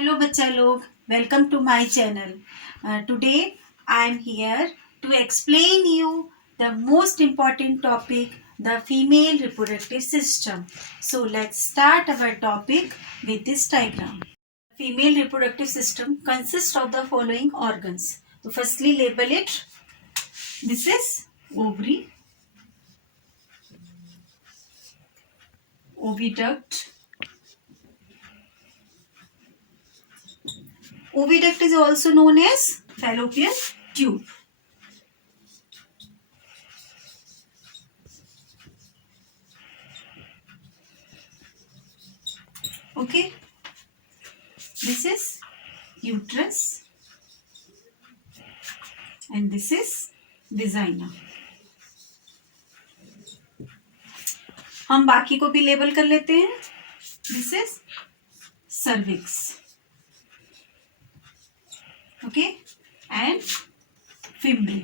Hello बच्चा लोग, welcome to my channel. Today I am here to explain you the most important topic, the female reproductive system. So let's start our topic with this diagram. Female reproductive system consists of the following organs. So firstly label it. This is ovary, oviduct. Oviduct is also known as fallopian tube. Okay, this is uterus and this is vagina. हम बाकी को भी label कर लेते हैं. This is cervix. Okay, and fimbriae.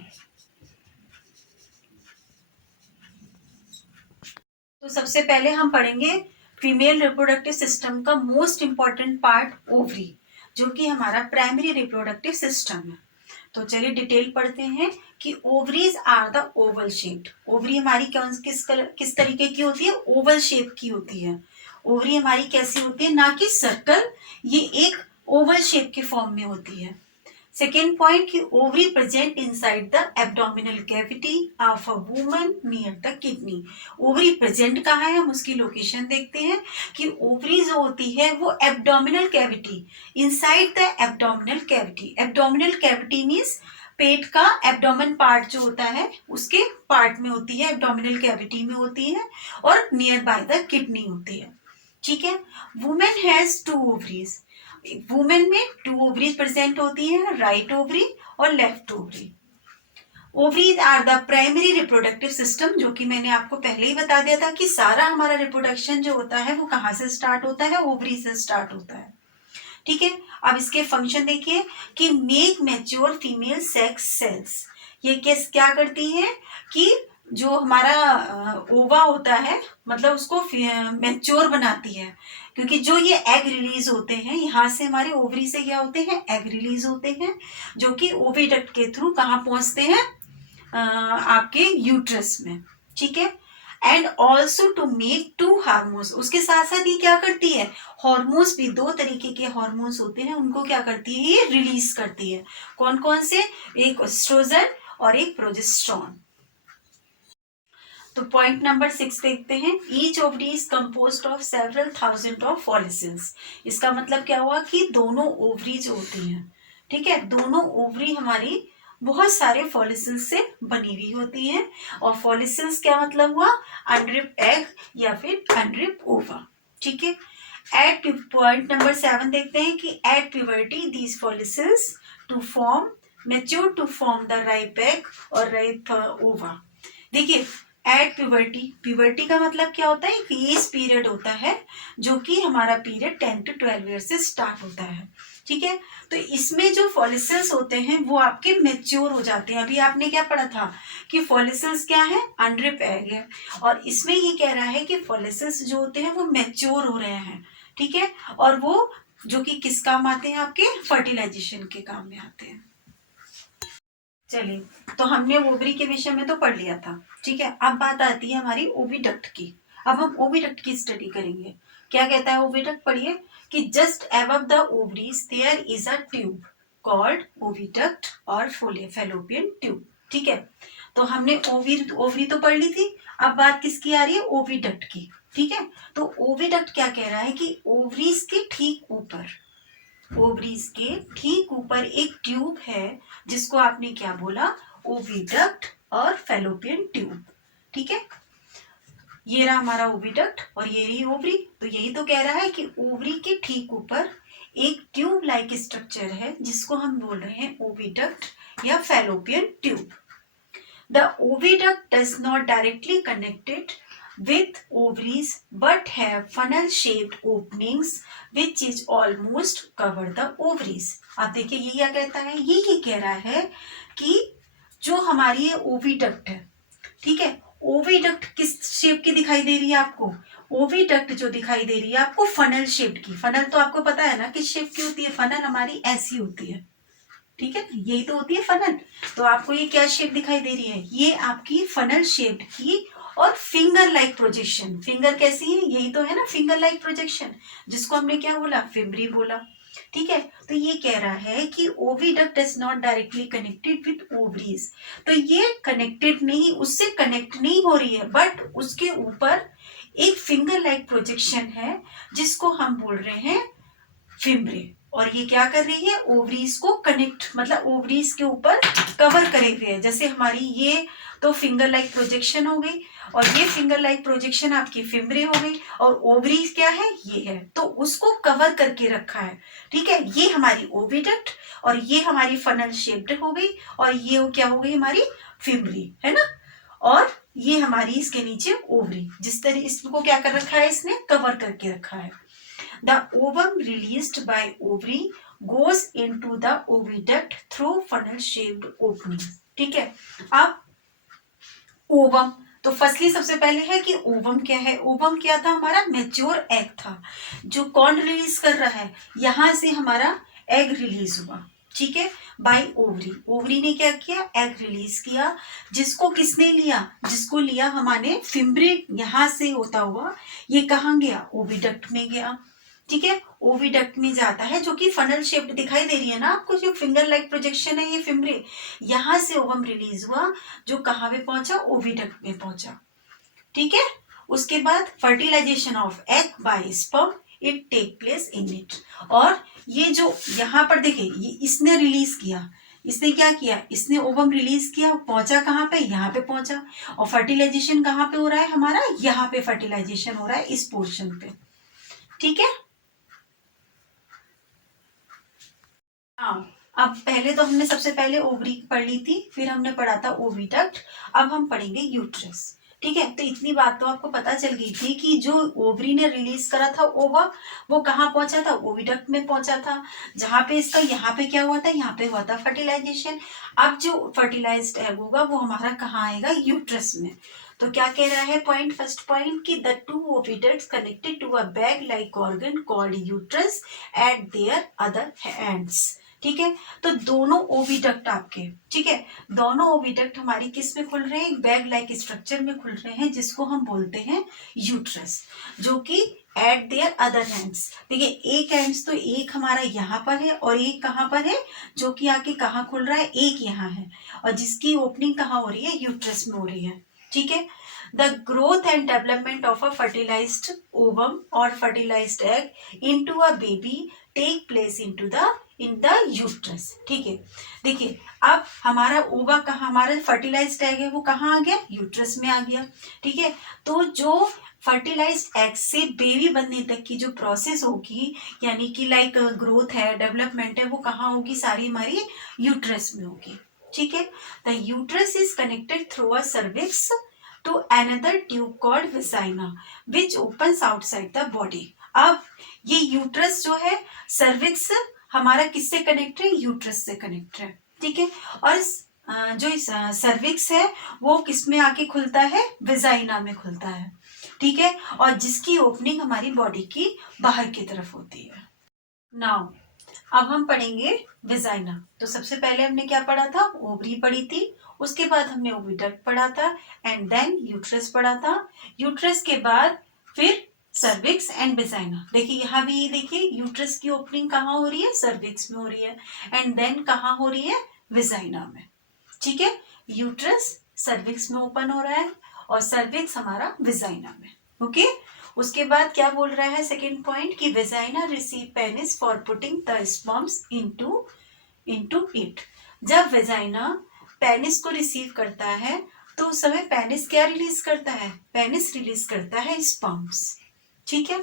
तो सबसे पहले हम पढ़ेंगे फीमेल रिप्रोडक्टिव सिस्टम का मोस्ट इंपॉर्टेंट पार्ट ओवरी, जो कि हमारा प्राइमरी रिप्रोडक्टिव सिस्टम है. तो चलिए डिटेल पढ़ते हैं कि ovaries are the oval shaped. Ovary हमारी किस तरीके की होती है? ओवल शेप की होती है. ओवरी हमारी कैसी होती है? ना कि सर्कल, ये एक ओवल शेप के फॉर्म में होती है. सेकेंड पॉइंट कि ovary present inside the abdominal cavity of a woman near the kidney. Ovary present कहाँ है? हम उसकी लोकेशन देखते हैं कि ओवरी जो होती है वो abdominal cavity, inside the abdominal cavity. Abdominal cavity means पेट का एब्डोमेन पार्ट जो होता है उसके पार्ट में होती है, एब्डोमिनल कैविटी में होती है और नियर बाय द किडनी होती है. ठीक है. Women has 2 ovaries. वुमेन में 2 ओवरीज प्रेजेंट होती है, राइट ओवरी और left ovary. Ovaries are the primary reproductive system, जो कि मैंने आपको पहले ही बता दिया था कि सारा हमारा रिप्रोडक्शन जो होता है वो कहाँ से स्टार्ट होता है? ओवरी से स्टार्ट होता है. ठीक है. अब इसके फंक्शन देखिए कि make mature female sex cells. ये क्या करती है कि जो हमारा ओवा होता है मतलब उसको मैच्योर बनाती है, क्योंकि जो ये एग रिलीज होते हैं यहाँ से, हमारे ओवरी से क्या होते हैं? एग रिलीज होते हैं, जो कि ओविडक्ट के थ्रू कहाँ पहुंचते हैं? आपके यूट्रस में. ठीक है. And also to make 2 hormones. उसके साथ साथ ये क्या करती है? हॉर्मोन्स भी 2 तरीके के हॉर्मोन्स होते हैं, उनको क्या करती है? ये रिलीज करती है. कौन कौन से? एक एस्ट्रोजन और एक प्रोजेस्टेरोन. तो पॉइंट नंबर 6 देखते हैं. Each ovary is composed of several thousand of follicles. इसका मतलब क्या हुआ कि दोनों ओवरी जो होती हैं, ठीक है, दोनों ओवरी हमारी बहुत सारे फॉलिकल्स से बनी हुई होती हैं. और फॉलिकल्स क्या मतलब हुआ? अनरिप एग या फिर अनरिप ओवा. ठीक है. एट पॉइंट नंबर 7 देखते हैं कि at puberty these follicles to form mature to form the ripe egg और राइप ओवा. देखिए एट प्यूबर्टी, प्यूबर्टी का मतलब क्या होता है? फेज पीरियड होता है, जो कि हमारा पीरियड 10 to 12 ईयर से स्टार्ट होता है. ठीक है. तो इसमें जो फॉलिकल्स होते हैं वो आपके मैच्योर हो जाते हैं. अभी आपने क्या पढ़ा था कि फॉलिकल्स क्या है? अनरिप एग है. और इसमें ये कह रहा है कि फॉलिकल्स जो होते हैं वो मैच्योर हो रहे हैं. ठीक है. और वो जो कि किस काम आते हैं? आपके फर्टिलाइजेशन के काम में आते हैं. चलिए, तो हमने ओवरी के विषय में तो पढ़ लिया था. ठीक है. अब बात आती है हमारी ओविडक्ट की. अब हम ओविडक्ट की स्टडी करेंगे. क्या कहता है ओविडक्ट? पढ़िए कि just above the ovaries there is a tube called oviduct और फैलोपियन ट्यूब. ठीक है. तो हमने ओवरी तो पढ़ ली थी. अब बात किसकी आ रही है? ओविडक्ट की. ठीक है. तो ओविडक्ट क्या कह रहा है कि ओवरीज के ठीक ऊपर, ओवरीज के ठीक ऊपर एक ट्यूब है जिसको आपने क्या बोला? ओविडक्ट और फैलोपियन ट्यूब. ठीक है. ये रहा हमारा ओविडक्ट और ये रही ओवरी. तो यही तो कह रहा है कि ओवरी के ठीक ऊपर एक ट्यूब लाइक स्ट्रक्चर है जिसको हम बोल रहे हैं ओविडक्ट या fallopian tube. The oviduct does not directly connected with ovaries but have funnel shaped openings which is almost cover the ovaries. आप देखिए ये क्या कहता है? ये कह रहा है कि जो हमारी ओविडक्ट है, ठीक है, ओविडक्ट किस शेप की दिखाई दे रही है आपको? ओविडक्ट जो दिखाई दे रही है आपको फनल शेप्ड की, फनल तो आपको पता है ना किस शेप की होती है, फनल हमारी ऐसी होती है, ठीक है ना, यही तो होती है फनल। तो आपको ये क्या शेप दिखाई दे रही है, ये आपकी फनल शेप्ड की और फिंगर लाइक प्रोजेक्शन। फिंगर कैसी है, यही तो है ना फिंगर लाइक प्रोजेक्शन, जिसको हमने क्या बोला, फिब्री बोला। ठीक है, तो ये कह रहा है कि oviduct is not directly connected with ovaries. तो ये कनेक्टेड नहीं, उससे कनेक्ट नहीं हो रही है, बट उसके ऊपर एक फिंगर लाइक प्रोजेक्शन है जिसको हम बोल रहे हैं फिम्ब्रे। और ये क्या कर रही है, ओवरीज को कनेक्ट, मतलब ओवरीज के ऊपर कवर करे हुए है। जैसे हमारी ये तो फिंगर लाइक प्रोजेक्शन हो गई, और ये फिंगर लाइक प्रोजेक्शन आपकी फिम्ब्रे हो गई, और ओवरीज क्या है, ये है, तो उसको कवर करके रखा है। ठीक है, ये हमारी ओविडक्ट और ये हमारी फनल शेप्ड हो गई, और ये क्या हो गई हमारी फिम्ब्री, है ना। और ये हमारी इसके नीचे ओवरी, जिस तरह इसको क्या कर रखा है, इसने कवर करके रखा है। The ovum released by ovary goes into the oviduct through funnel-shaped opening. ठीक है, अब ओवम, तो फर्स्टली सबसे पहले है कि ओवम क्या है। ओवम क्या था, हमारा मैच्योर एग था, जो कौन रिलीज कर रहा है, यहां से हमारा एग रिलीज हुआ। ठीक है, बाय ओवरी, ओवरी ने क्या किया, एग रिलीज किया, जिसको किसने लिया, जिसको लिया हमारे फिम्ब्रे, यहां से होता हुआ ये कहाँ गया, ओविडक्ट में गया। ठीक है, ओविडक्ट में जाता है, जो कि फनल शेप्ड दिखाई दे रही है ना आपको, जो फिंगर लाइक प्रोजेक्शन है ये फिम्ब्रे, यहां से ओवम रिलीज हुआ, जो कहाँ पे पहुंचा, ओविडक्ट में पहुंचा। ठीक है, उसके बाद fertilisation of egg by sperm it take place in it. और ये जो यहाँ पर देखिए, ये इसने रिलीज किया, इसने क्या किया, इसने ओवम रिलीज किया, पहुंचा कहाँ पे, यहाँ पे पहुंचा। और फर्टिलाइजेशन कहाँ पे हो रहा है हमारा, यहाँ पे फर्टिलाइजेशन हो रहा है, इस पोर्शन पे। ठीक है, हाँ, अब पहले तो हमने सबसे पहले ओवरी पढ़ ली थी, फिर हमने पढ़ा था ओविडक्ट, अब हम पढ़ेंगे यूट्रस। ठीक है, तो इतनी बात तो आपको पता चल गई थी कि जो ओवरी ने रिलीज करा था ओवा, वो कहाँ पहुंचा था, ओविडक्ट में पहुंचा था, जहां पे इसका यहाँ पे क्या हुआ था, यहाँ पे हुआ था फर्टिलाइजेशन। अब जो फर्टिलाइज्ड एग होगा वो हमारा कहाँ आएगा, यूट्रस में। तो क्या कह रहा है पॉइंट, फर्स्ट पॉइंट कि the two oviducts connected to a bag like organ called uterus at their other ends. ठीक है, तो दोनों ओविडक्ट आपके, ठीक है, दोनों ओविडक्ट हमारी किस में खुल रहे हैं, बैग लाइक स्ट्रक्चर में खुल रहे हैं, जिसको हम बोलते हैं यूट्रस, जो कि एट देयर अदर एंड्स। देखिए, एक एंड्स तो एक हमारा यहाँ पर है और एक कहाँ पर है, जो कि आके कहाँ खुल रहा है, एक यहाँ है, और जिसकी ओपनिंग कहाँ हो रही है, यूट्रस में हो रही है। ठीक है, the growth and development of a fertilised ovum और fertilised egg into a baby take place in the uterus. ठीक है, देखिए अब हमारा ओवा कहाँ, हमारा फर्टिलाइज्ड एग है वो कहाँ आ गया, यूट्रस में आ गया। ठीक है, तो जो फर्टिलाइज्ड एग से बेबी बनने तक की जो प्रोसेस होगी, यानी कि लाइक ग्रोथ है, डेवलपमेंट है, वो कहाँ होगी, सारी हमारी यूट्रस में होगी। ठीक है, the uterus is connected through a cervix to another tube called vagina which opens outside the body। अब ये यूट्रस जो है, सर्विक्स हमारा किससे कनेक्ट है, यूट्रस से कनेक्ट है। ठीक है, और जो सर्विक्स है वो किस में आके खुलता है, वेजाइना में खुलता है। ठीक है, और जिसकी ओपनिंग हमारी बॉडी की बाहर की तरफ होती है। नाउ अब हम पढ़ेंगे वेजाइना। तो सबसे पहले हमने क्या पढ़ा था, ओवरी पढ़ी थी, उसके बाद हमने ओविडक्ट पढ़ा था, एंड देन यूट्रस पढ़ा था। यूट्रस के बाद फिर सर्विक्स एंड वेजाइना। देखिए यहाँ भी देखिए, यूट्रस की ओपनिंग कहाँ हो रही है, सर्विक्स में हो रही है, एंड देन कहाँ हो रही है, वेजाइना में। ठीक है, यूट्रस सर्विक्स में ओपन हो रहा है और सर्विक्स हमारा वेजाइना में। ओके, उसके बाद क्या बोल रहा है सेकेंड पॉइंट कि vagina receive penis for putting the sperms into it. जब वेजाइना पेनिस को रिसीव करता है तो उस समय पेनिस क्या रिलीज करता है, पेनिस रिलीज करता है स्पर्म्स। ठीक है,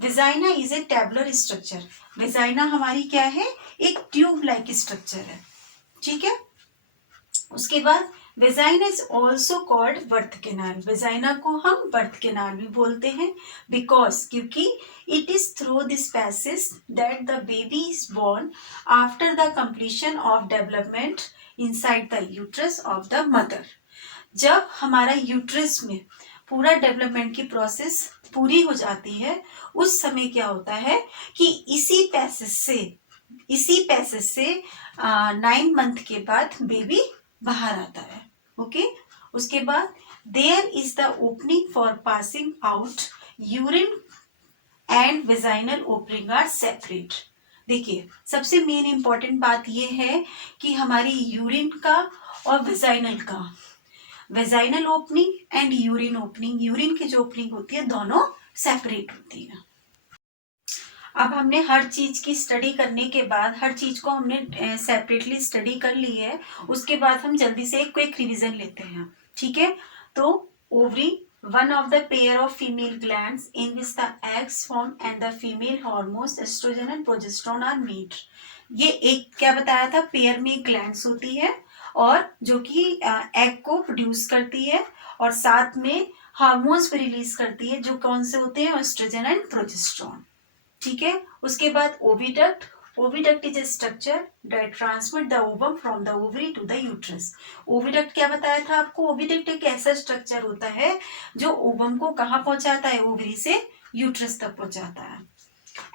vagina is A tabular structure. Vagina हमारी क्या है, एक ट्यूब लाइक स्ट्रक्चर है। ठीक है, उसके बाद vagina is also called birth canal. Vagina को हम बर्थ कैनाल भी बोलते हैं, बिकॉज क्योंकि it is through this passage that the baby is born after the completion of development inside the uterus of the mother. जब हमारा uterus में पूरा डेवलपमेंट की प्रोसेस पूरी हो जाती है, उस समय क्या होता है कि इसी पैसेज से 9 मंथ के बाद बेबी बाहर आता है। ओके, उसके बाद there is the opening for passing out urine and vaginal opening are separate. देखिए, सबसे मेन इंपॉर्टेंट बात यह है कि हमारी यूरिन का और vaginal opening and urine opening, urine की जो ओपनिंग होती है दोनों सेपरेट होती है। अब हमने हर चीज की स्टडी करने के बाद, हर चीज को हमने सेपरेटली स्टडी कर ली है, उसके बाद हम जल्दी से एक क्विक रिवीजन लेते हैं। ठीक है, तो ovary one of the pair of female glands in which the eggs form and the female hormones oestrogen and progesterone are made. ये एक क्या बताया था, पेयर में ग्लैंड्स होती है और जो कि एग को प्रोड्यूस करती है और साथ में हार्मोन्स भी रिलीज करती है, जो कौन से होते हैं, एस्ट्रोजन एंड प्रोजेस्टेरोन। ठीक है, उसके बाद oviduct is a structure that transmit the ovum from the ovary to the uterus. Oviduct क्या बताया था आपको, ओविडक्ट एक ऐसा स्ट्रक्चर होता है जो ओवम को कहाँ पहुंचाता है, ओवरी से यूट्रस तक पहुंचाता है।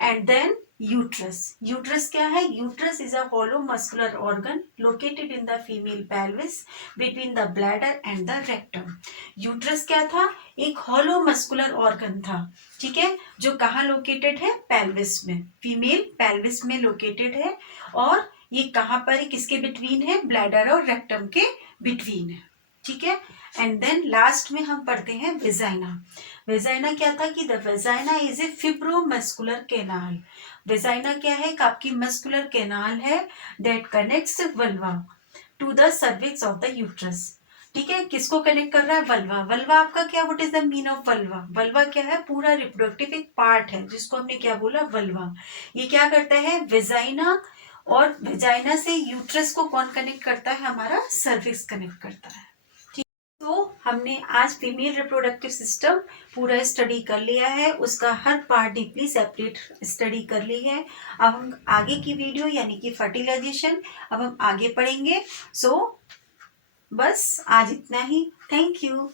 एंड देन यूट्रस क्या है, uterus is a hollow muscular organ located in the female pelvis between the bladder and the rectum. Uterus क्या था, एक हॉलो मस्कुलर ऑर्गन था, ठीक है, जो कहाँ लोकेटेड है, पेल्विस में, फीमेल पेल्विस में लोकेटेड है। और ये कहाँ पर है, किसके बिटवीन है, ब्लैडर और रेक्टम के बिटवीन है। ठीक है, एंड देन लास्ट में हम पढ़ते हैं वेजाइना। वेजाइना क्या था कि the vagina is a fibromuscular canal. Vagina क्या है, आपकी मस्कुलर कैनाल है that connects vulva to the cervix of the uterus. ठीक है, किसको कनेक्ट कर रहा है, वल्वा। वल्वा आपका क्या, what is the mean of vulva, vulva क्या है, पूरा रिप्रोडक्टिव एक पार्ट है जिसको हमने क्या बोला, वल्वा। ये क्या करता है, वेजाइना, और वेजाइना से यूट्रस को कौन कनेक्ट करता है, हमारा सर्विक्स कनेक्ट करता है। तो हमने आज फीमेल रिप्रोडक्टिव सिस्टम पूरा स्टडी कर लिया है, उसका हर पार्ट डीपली सेपरेट स्टडी कर ली है। अब हम आगे की वीडियो यानी कि फर्टिलाइजेशन अब हम आगे पढ़ेंगे। सो बस आज इतना ही। Thank you.